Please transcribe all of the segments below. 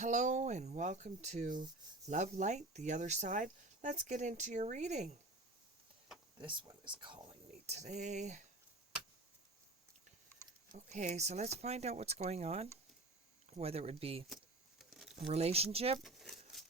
Hello and welcome to Love Light, the Other Side. Let's get into your reading. This one is calling me today. Okay, so let's find out what's going on, whether it be relationship,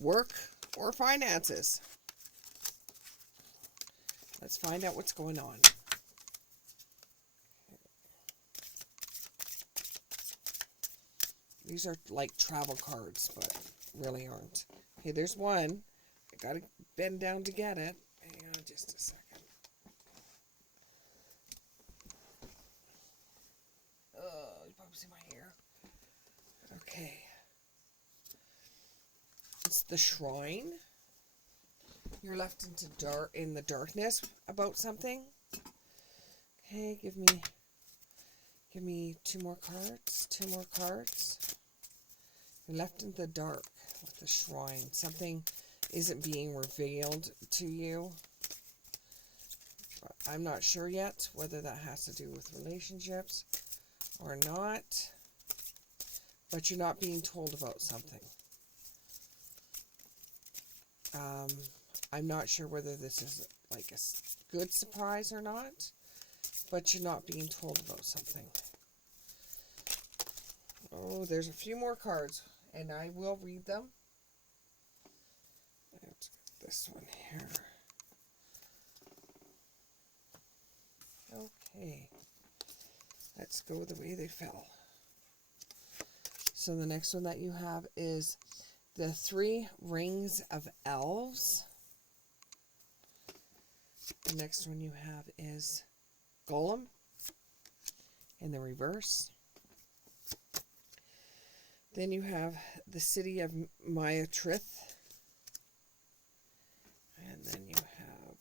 work, or finances. Let's find out what's going on. These are like travel cards, but really aren't. Okay, there's one. I gotta bend down to get it. Hang on just a second. Oh, you probably see my hair. Okay. It's the shrine. You're left in the darkness about something. Okay, give me two more cards. Two more cards. You're left in the dark with the shrine. Something isn't being revealed to you. But I'm not sure yet whether that has to do with relationships or not. But you're not being told about something. I'm not sure whether this is like a good surprise or not, but you're not being told about something. Oh, there's a few more cards, and I will read them. Let's get this one here. Okay. Let's go the way they fell. So the next one that you have is the 3 Rings of Elves. The next one you have is Golem in the reverse. Then you have the City of Maiatrith. And then you have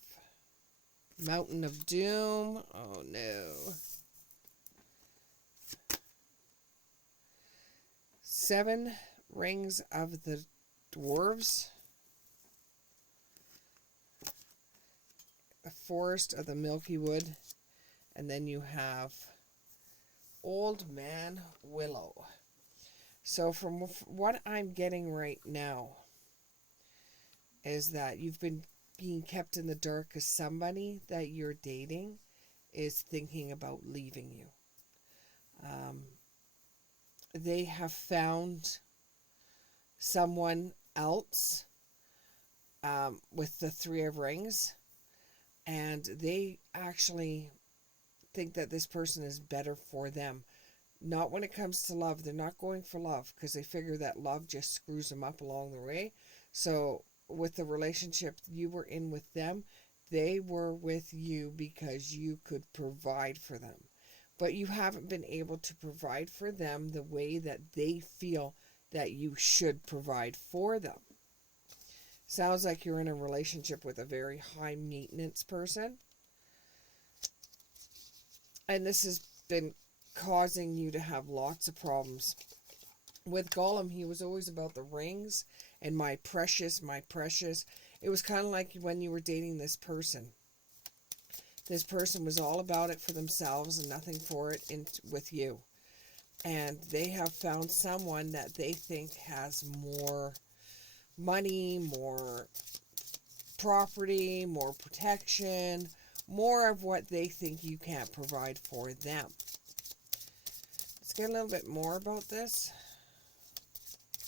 Mountain of Doom. Oh no. 7 Rings of the Dwarves. The Forest of the Milky Wood. And then you have Old Man Willow. So from what I'm getting right now is that you've been being kept in the dark because somebody that you're dating is thinking about leaving you. They have found someone else with the 3 of Rings, and they actually think that this person is better for them. Not when it comes to love. They're not going for love because they figure that love just screws them up along the way. So with the relationship you were in with them, they were with you because you could provide for them. But you haven't been able to provide for them the way that they feel that you should provide for them. Sounds like you're in a relationship with a very high maintenance person. And this has been causing you to have lots of problems. With Gollum, he was always about the rings and my precious, my precious. It was kind of like when you were dating this person. This person was all about it for themselves and nothing for it with you. And they have found someone that they think has more money, more property, more protection, more of what they think you can't provide for them. Let's get a little bit more about this.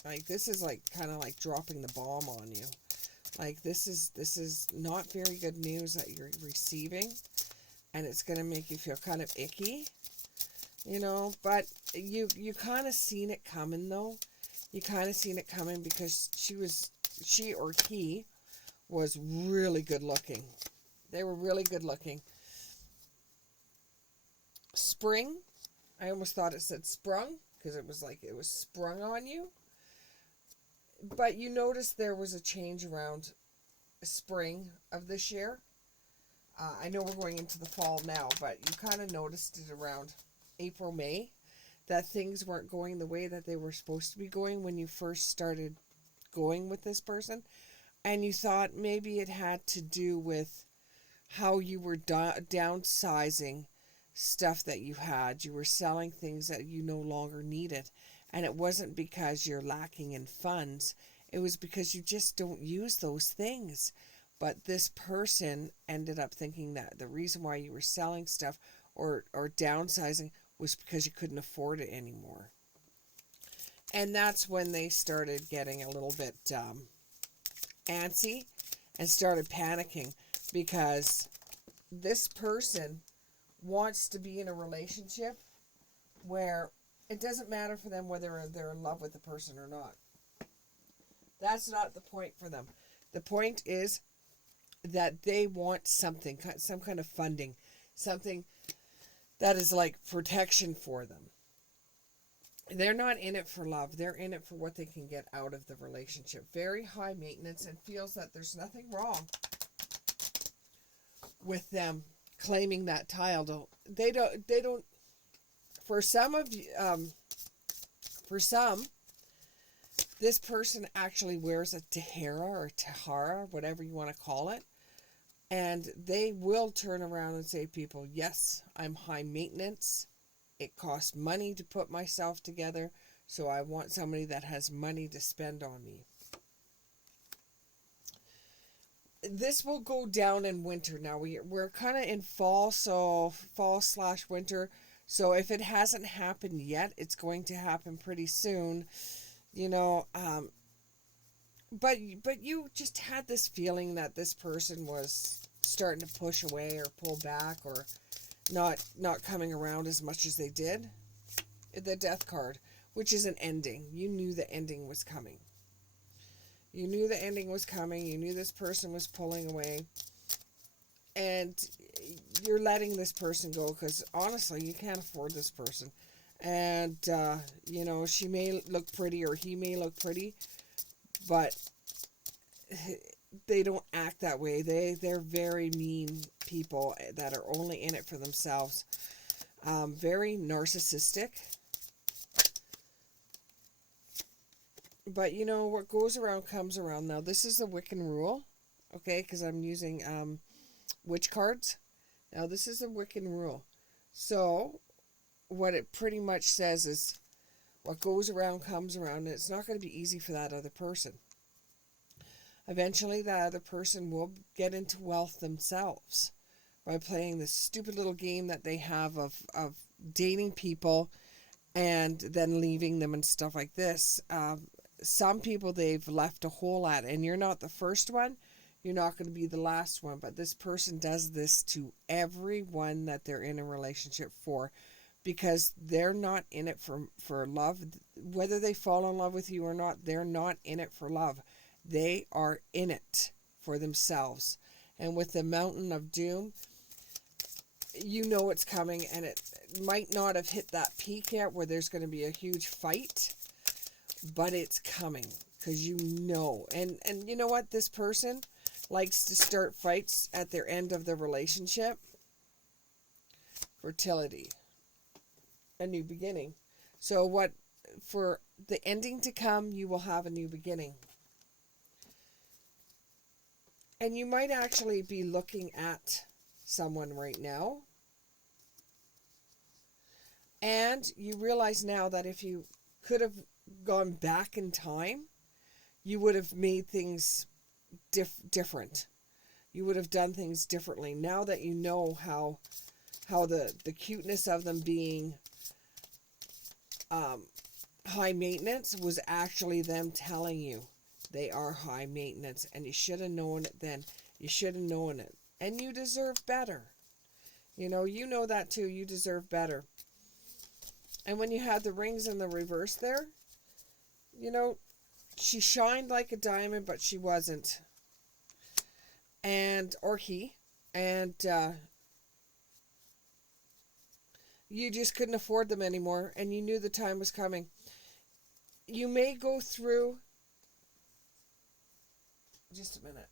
Like, this is like kind of like dropping the bomb on you. Like, this is not very good news that you're receiving, and it's going to make you feel kind of icky, you know, but you kind of seen it coming though. You kind of seen it coming because she or he was really good looking. They were really good looking. Spring, I almost thought it said sprung because it was like it was sprung on you. But you noticed there was a change around spring of this year. I know we're going into the fall now, but you kind of noticed it around April, May, that things weren't going the way that they were supposed to be going when you first started going with this person. And you thought maybe it had to do with how you were downsizing stuff that you had. You were selling things that you no longer needed. And it wasn't because you're lacking in funds. It was because you just don't use those things. But this person ended up thinking that the reason why you were selling stuff or downsizing was because you couldn't afford it anymore. And that's when they started getting a little bit antsy and started panicking, because this person wants to be in a relationship where it doesn't matter for them whether they're in love with the person or not. That's not the point for them. The point is that they want something, some kind of funding, something that is like protection for them. They're not in it for love. They're in it for what they can get out of the relationship. Very high maintenance, and feels that there's nothing wrong with them claiming that title. They don't. For some of you, for some, this person actually wears a Tahara or Tahara, whatever you want to call it. And they will turn around and say, people, yes, I'm high maintenance. It costs money to put myself together, so I want somebody that has money to spend on me. This will go down in winter. Now we're kind of in fall, so fall/winter. So if it hasn't happened yet, it's going to happen pretty soon. You know, but you just had this feeling that this person was starting to push away or pull back, or not coming around as much as they did. The Death card, which is an ending. You knew the ending was coming. You knew the ending was coming. You knew this person was pulling away. And you're letting this person go because, honestly, you can't afford this person. And, you know, she may look pretty or he may look pretty, but they don't act that way. They're very mean people that are only in it for themselves. Very narcissistic. But, you know, what goes around comes around. Now, this is the Wiccan rule, okay, because I'm using witch cards. Now, this is the Wiccan rule. So, what it pretty much says is what goes around comes around, and it's not going to be easy for that other person. Eventually, that other person will get into wealth themselves by playing this stupid little game that they have of dating people and then leaving them and stuff like this. Some people they've left a hole at, and you're not the first one. You're not going to be the last one, but this person does this to everyone that they're in a relationship for, because they're not in it for love. Whether they fall in love with you or not, they're not in it for love. They are in it for themselves. And with the Mountain of Doom, you know it's coming, and it might not have hit that peak yet where there's going to be a huge fight, but it's coming, because you know. And you know what? This person likes to start fights at their end of the relationship. Fertility. A new beginning. So what, for the ending to come, you will have a new beginning. And you might actually be looking at someone right now, and you realize now that if you could have gone back in time, you would have made things different. You would have done things differently. Now that you know how the cuteness of them being high maintenance was actually them telling you they are high maintenance, and you should have known it then. You should have known it, and you deserve better. You know that too. You deserve better. And when you had the rings in the reverse there, you know, she shined like a diamond, but she wasn't. Or he. And you just couldn't afford them anymore, and you knew the time was coming. You may go through... Just a minute.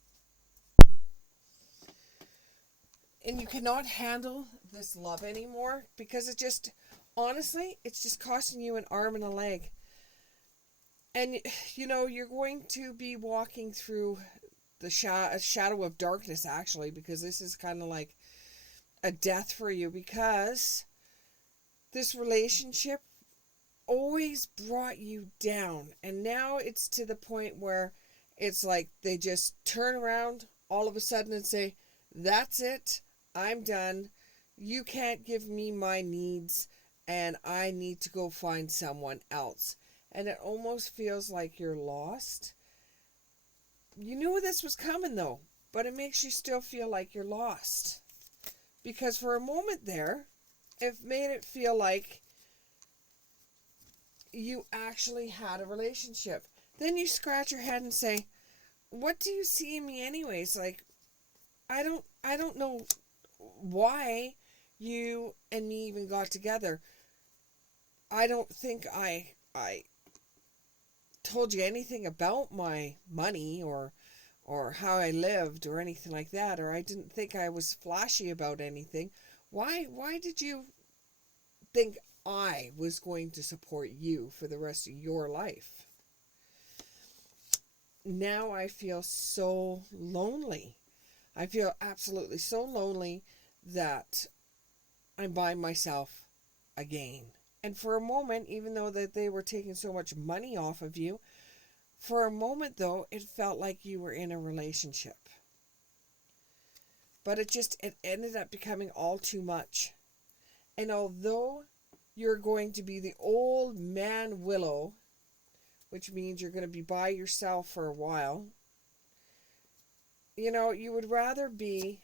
And you cannot handle this love anymore, because it just... Honestly, it's just costing you an arm and a leg. And, you know, you're going to be walking through the shadow of darkness, actually, because this is kind of like a death for you, because this relationship always brought you down. And now it's to the point where it's like they just turn around all of a sudden and say, that's it, I'm done. You can't give me my needs, and I need to go find someone else. And it almost feels like you're lost. You knew this was coming though, but it makes you still feel like you're lost. Because for a moment there, it made it feel like you actually had a relationship. Then you scratch your head and say, what do you see in me anyways? Like, I don't know why you and me even got together. I don't think I told you anything about my money or how I lived or anything like that, or I didn't think I was flashy about anything. Why did you think I was going to support you for the rest of your life? Now I feel so lonely. I feel absolutely so lonely that I'm by myself again. And for a moment, even though that they were taking so much money off of you, for a moment though, it felt like you were in a relationship. But it ended up becoming all too much. And although you're going to be the old man willow, which means you're going to be by yourself for a while, you would rather be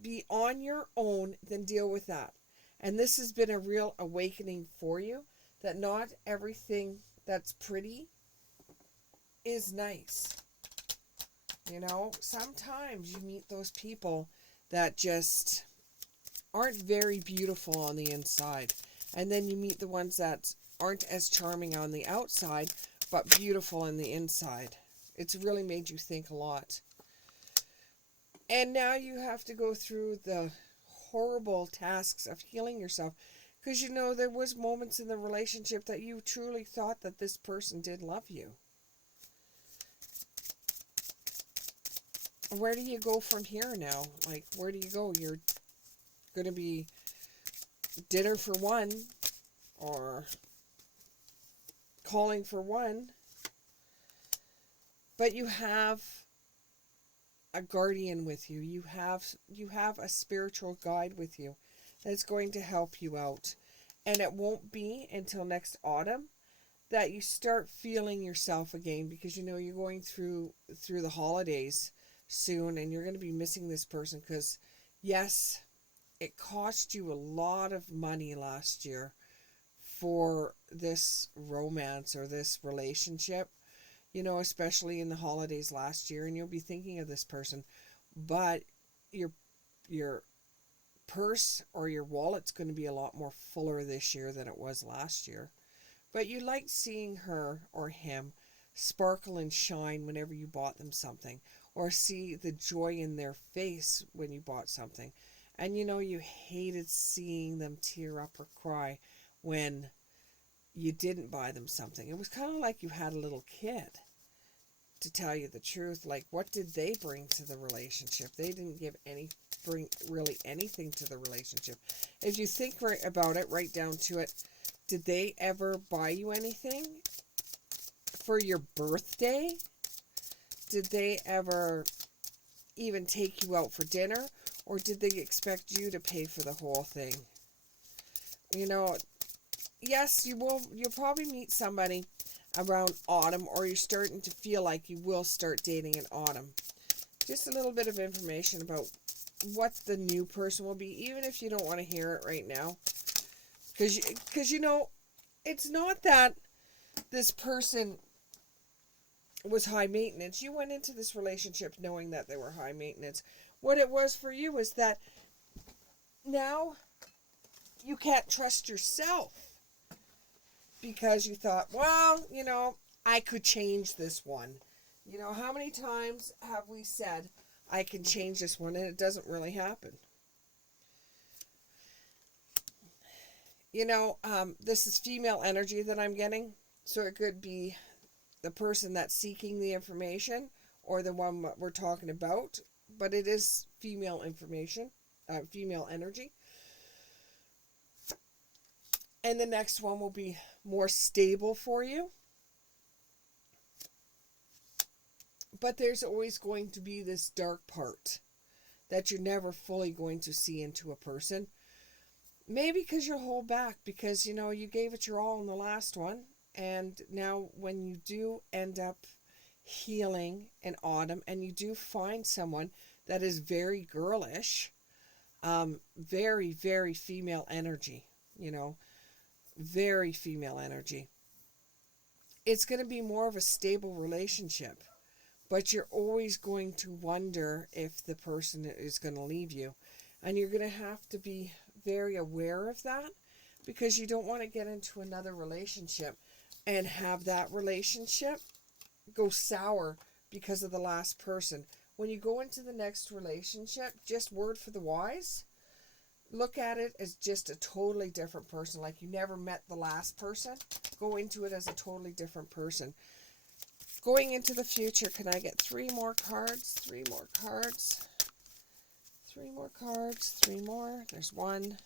be on your own than deal with that. And this has been a real awakening for you, that not everything that's pretty is nice. Sometimes you meet those people that just aren't very beautiful on the inside. And then you meet the ones that aren't as charming on the outside, but beautiful on the inside. It's really made you think a lot. And now you have to go through the horrible tasks of healing yourself. Because there was moments in the relationship that you truly thought that this person did love you. Where do you go from here now? Like, where do you go? You're going to be dinner for one, or calling for one. But you have a guardian with you. You have a spiritual guide with you that's going to help you out. And it won't be until next autumn that you start feeling yourself again, because you're going through the holidays soon, and you're going to be missing this person, because yes, it cost you a lot of money last year for this romance or this relationship, especially in the holidays last year, and you'll be thinking of this person, but your purse or your wallet's going to be a lot more fuller this year than it was last year. But you liked seeing her or him sparkle and shine whenever you bought them something, or see the joy in their face when you bought something. And you hated seeing them tear up or cry when you didn't buy them something. It was kind of like you had a little kid, to tell you the truth. Like, what did they bring to the relationship? They didn't bring really anything to the relationship. If you think right about it, right down to it, did they ever buy you anything for your birthday? Did they ever even take you out for dinner? Or did they expect you to pay for the whole thing? Yes, you'll probably meet somebody around autumn, or you're starting to feel like you will start dating in autumn. Just a little bit of information about what the new person will be, even if you don't want to hear it right now. Because it's not that this person was high maintenance. You went into this relationship knowing that they were high maintenance. What it was for you was that now you can't trust yourself, because you thought, well, I could change this one. How many times have we said, I can change this one, and it doesn't really happen? This is female energy that I'm getting. So it could be the person that's seeking the information, or the one that we're talking about. But it is female information, female energy. And the next one will be more stable for you. But there's always going to be this dark part that you're never fully going to see into a person. Maybe because you'll hold back because, you gave it your all in the last one. And now when you do end up healing in autumn and you do find someone that is very girlish, very, very female energy, very female energy. It's going to be more of a stable relationship, but you're always going to wonder if the person is going to leave you. And you're going to have to be very aware of that because you don't want to get into another relationship and have that relationship go sour because of the last person. When you go into the next relationship, just word for the wise, look at it as just a totally different person, like you never met the last person. Go into it as a totally different person. Going into the future, can I get 3 more cards? 3 more cards. 3 more cards. 3 more. There's 1.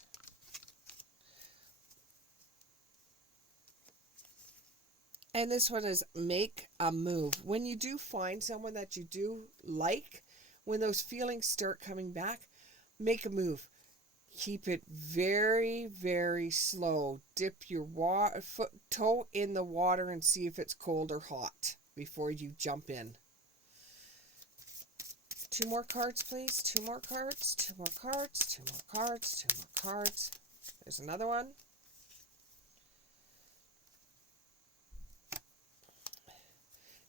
And this one is make a move. When you do find someone that you do like, when those feelings start coming back, make a move. Keep it very, very slow. Dip your toe in the water and see if it's cold or hot before you jump in. 2 more cards, please. 2 more cards. 2 more cards. 2 more cards. 2 more cards. There's another one.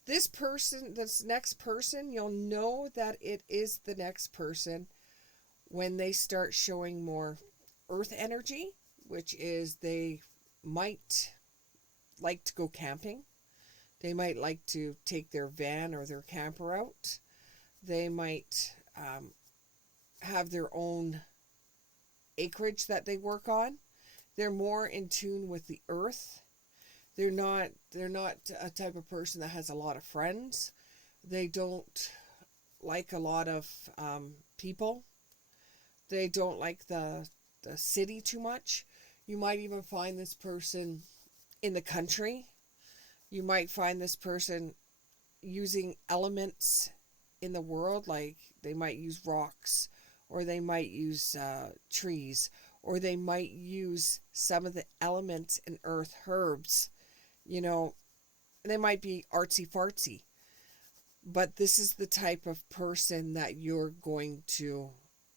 This person, this next person, you'll know that it is the next person when they start showing more earth energy, which is they might like to go camping. They might like to take their van or their camper out. They might have their own acreage that they work on. They're more in tune with the earth. They're not a type of person that has a lot of friends. They don't like a lot of people. They don't like the city too much. You might even find this person in the country. You might find this person using elements in the world, like they might use rocks, or they might use trees, or they might use some of the elements in earth, herbs. They might be artsy fartsy. But this is the type of person that you're going to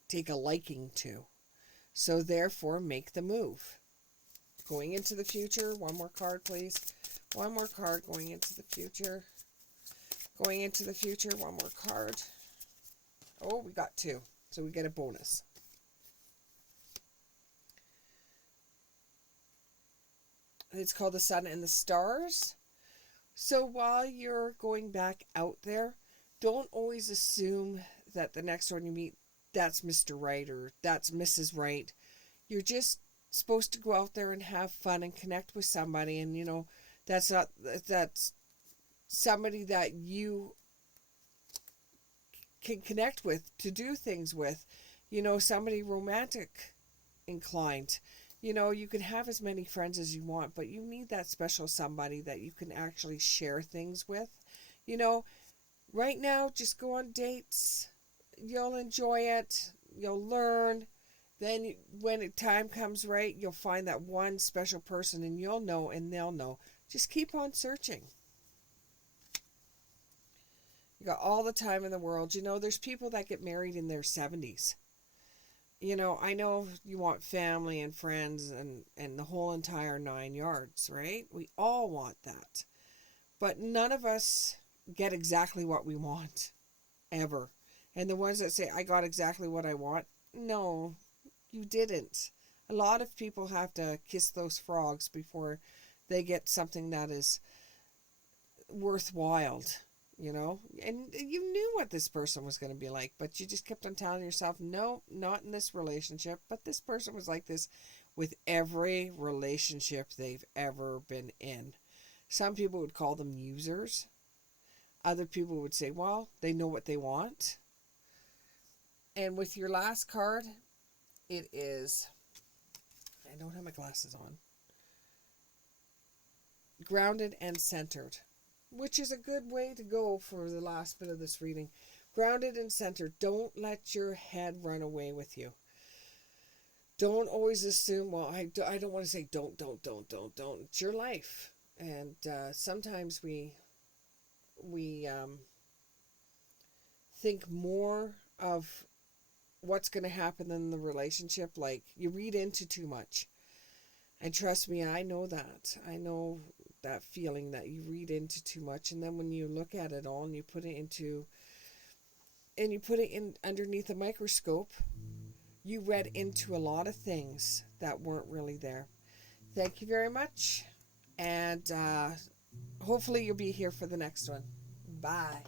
take a liking to. So therefore, make the move. Going into the future, 1 more card, please. 1 more card going into the future. Going into the future, 1 more card. Oh, we got 2. So we get a bonus. It's called The Sun and the Stars. So while you're going back out there, don't always assume that the next one you meet, that's Mr. Right or that's Mrs. Right. You're just supposed to go out there and have fun and connect with somebody. And, that's somebody that you can connect with, to do things with. Somebody romantic inclined. You can have as many friends as you want, but you need that special somebody that you can actually share things with. Right now, just go on dates. You'll enjoy it. You'll learn. Then when time comes right, you'll find that one special person, and you'll know and they'll know. Just keep on searching. You got all the time in the world. There's people that get married in their 70s. I know you want family and friends and the whole entire 9 yards, right? We all want that. But none of us get exactly what we want, ever. And the ones that say, I got exactly what I want, no, you didn't. A lot of people have to kiss those frogs before they get something that is worthwhile. And you knew what this person was going to be like, but you just kept on telling yourself, no, not in this relationship. But this person was like this with every relationship they've ever been in. Some people would call them users. Other people would say, well, they know what they want. And with your last card, it is, I don't have my glasses on. grounded and centered, which is a good way to go for the last bit of this reading. Grounded and centered. Don't let your head run away with you. Don't always assume, well, I don't want to say don't. It's your life. And sometimes we think more of what's going to happen in the relationship. Like, you read into too much. And trust me, I know that. I know that feeling that you read into too much. And then when you look at it all and you put it in underneath a microscope, you read into a lot of things that weren't really there. Thank you very much. And hopefully you'll be here for the next one. Bye.